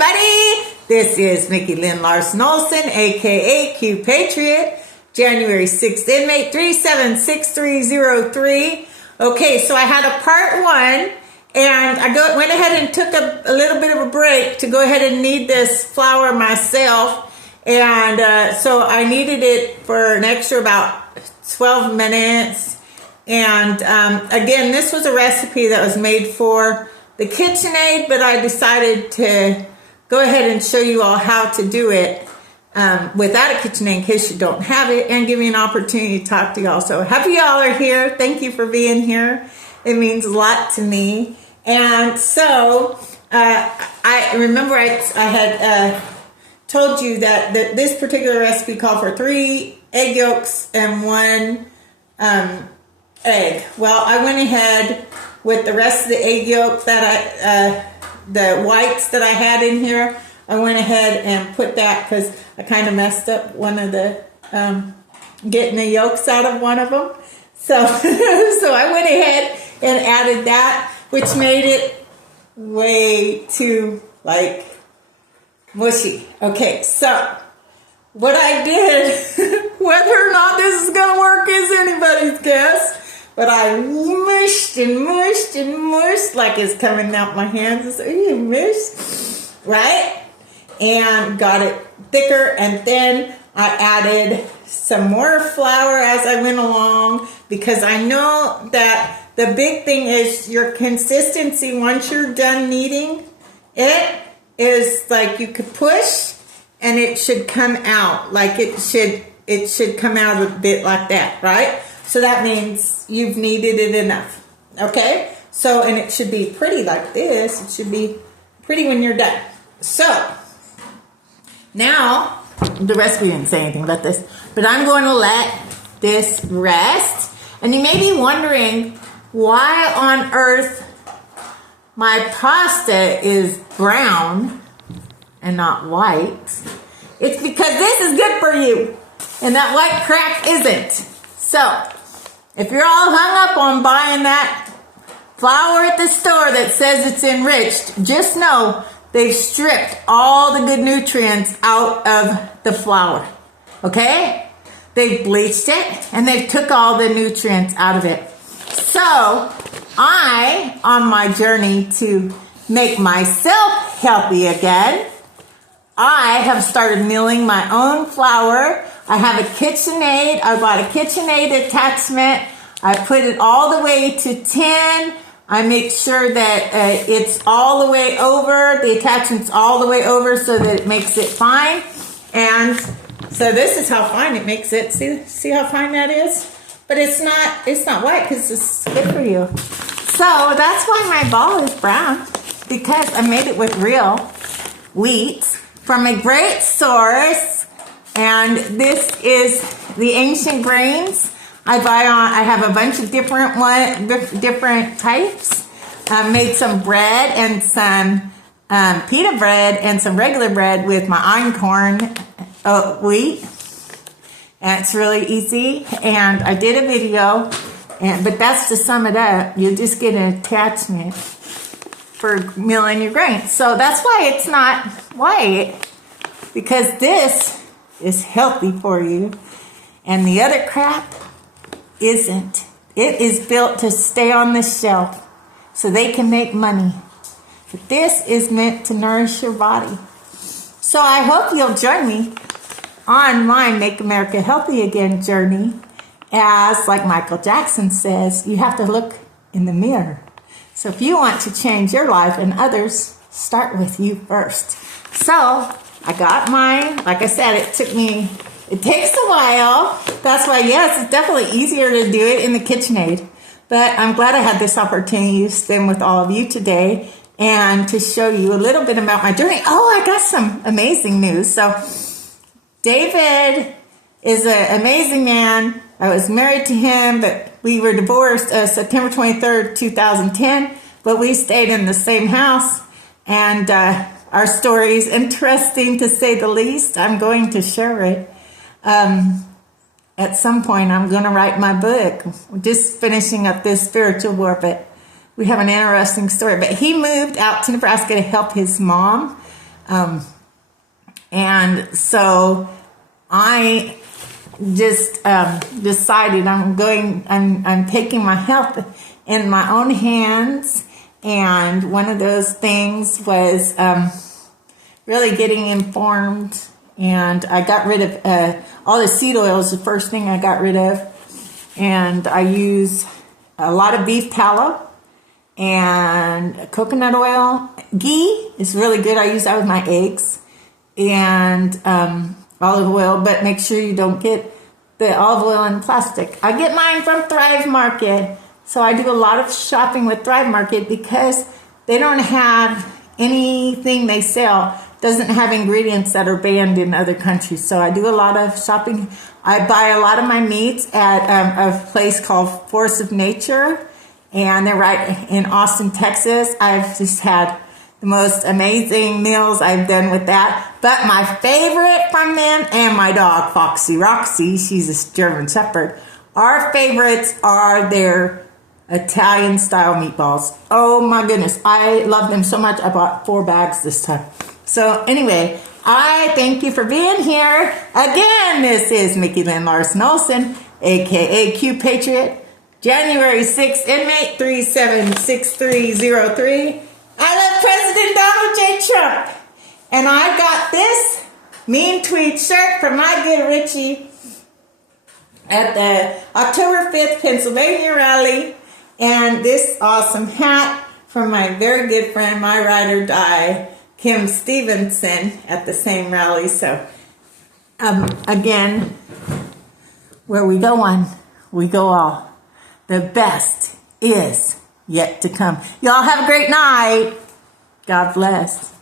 everybody. This is Micki Lynn Larson-Olson, aka QPATRIOT, January 6th, inmate 376303. Okay, so I had a part one, and I went ahead and took a little bit of a break to go ahead and knead this flour myself. And so I kneaded it for an extra about 12 minutes. And again, this was a recipe that was made for the KitchenAid, but I decided to go ahead and show you all how to do it without a KitchenAid in case you don't have it, and give me an opportunity to talk to y'all. So happy y'all are here. Thank you for being here. It means a lot to me. And so I remember I had told you that this particular recipe called for 3 egg yolks and 1 egg. Well, I went ahead with the rest of the egg yolk that the whites that I had in here. I went ahead and put that because I kind of messed up one of the getting the yolks out of one of them. So so I went ahead and added that, which made it way too mushy. Okay, so what I did, whether or not this is going to work is anybody's guess, but I mushed and mushed and mushed like it's coming out my hands. It's mushed, right? And got it thicker, and then I added some more flour as I went along, because I know that the big thing is your consistency once you're done kneading it. Is like you could push and it should come out like it should come out a bit like that, right? So that means you've kneaded it enough. Okay? So, and it should be pretty like this. It should be pretty when you're done. So now the recipe didn't say anything about this, but I'm going to let this rest. And you may be wondering why on earth my pasta is brown and not white. It's because this is good for you and that white crap isn't. So if you're all hung up on buying that flour at the store that says it's enriched, just know they've stripped all the good nutrients out of the flour. Okay? They've bleached it and they've took all the nutrients out of it. So I, on my journey to make myself healthy again, I have started milling my own flour. I have a KitchenAid. I bought a KitchenAid attachment. I put it all the way to 10. I make sure that it's all the way over. The attachment's all the way over so that it makes it fine. And so this is how fine it makes it. See how fine that is? But it's not white because it's good for you. So that's why my ball is brown, because I made it with real wheat from a great source. And this is the ancient grains I buy on. I have a bunch of different types. I made some bread and some pita bread and some regular bread with my einkorn wheat. And it's really easy, and I did a video, but that's to sum it up. You just get an attachment for milling your grains. So that's why it's not white, because this is healthy for you, and the other crap isn't. It is built to stay on the shelf so they can make money. But this is meant to nourish your body. So I hope you'll join me on my Make America Healthy Again journey. As like Michael Jackson says, you have to look in the mirror. So if you want to change your life and others, start with you first. So I got mine. Like I said, it takes a while. That's why, yes, it's definitely easier to do it in the KitchenAid. But I'm glad I had this opportunity to spend with all of you today and to show you a little bit about my journey. Oh, I got some amazing news. So David is an amazing man. I was married to him, but we were divorced September 23rd, 2010. But we stayed in the same house, and our story is interesting to say the least. I'm going to share it. At some point, I'm going to write my book. We're just finishing up this spiritual war, but we have an interesting story. But he moved out to Nebraska to help his mom And so I just decided I'm taking my health in my own hands. And one of those things was really getting informed. And I got rid of all the seed oils, the first thing I got rid of. And I use a lot of beef tallow and coconut oil. Ghee is really good. I use that with my eggs. And olive oil, but make sure you don't get the olive oil in plastic. I get mine from Thrive Market. So I do a lot of shopping with Thrive Market because they don't have anything they sell doesn't have ingredients that are banned in other countries. So I do a lot of shopping. I buy a lot of my meats at a place called Force of Nature, and they're right in Austin, Texas. I've just had the most amazing meals I've done with that. But my favorite from them, and my dog, Foxy Roxy, she's a German Shepherd, our favorites are their Italian-style meatballs. Oh my goodness, I love them so much. I bought 4 bags this time. So anyway, I thank you for being here. Again, this is Micki Lynn Larson-Olson, a.k.a. QPATRIOT, January 6th, inmate 376303. I love President Donald J. Trump. And I got this mean tweed shirt from my good Richie at the October 5th Pennsylvania rally. And this awesome hat from my very good friend, my ride or die, Kim Stevenson, at the same rally. So, again, where we go on, we go all. The best is yet to come. Y'all have a great night. God bless.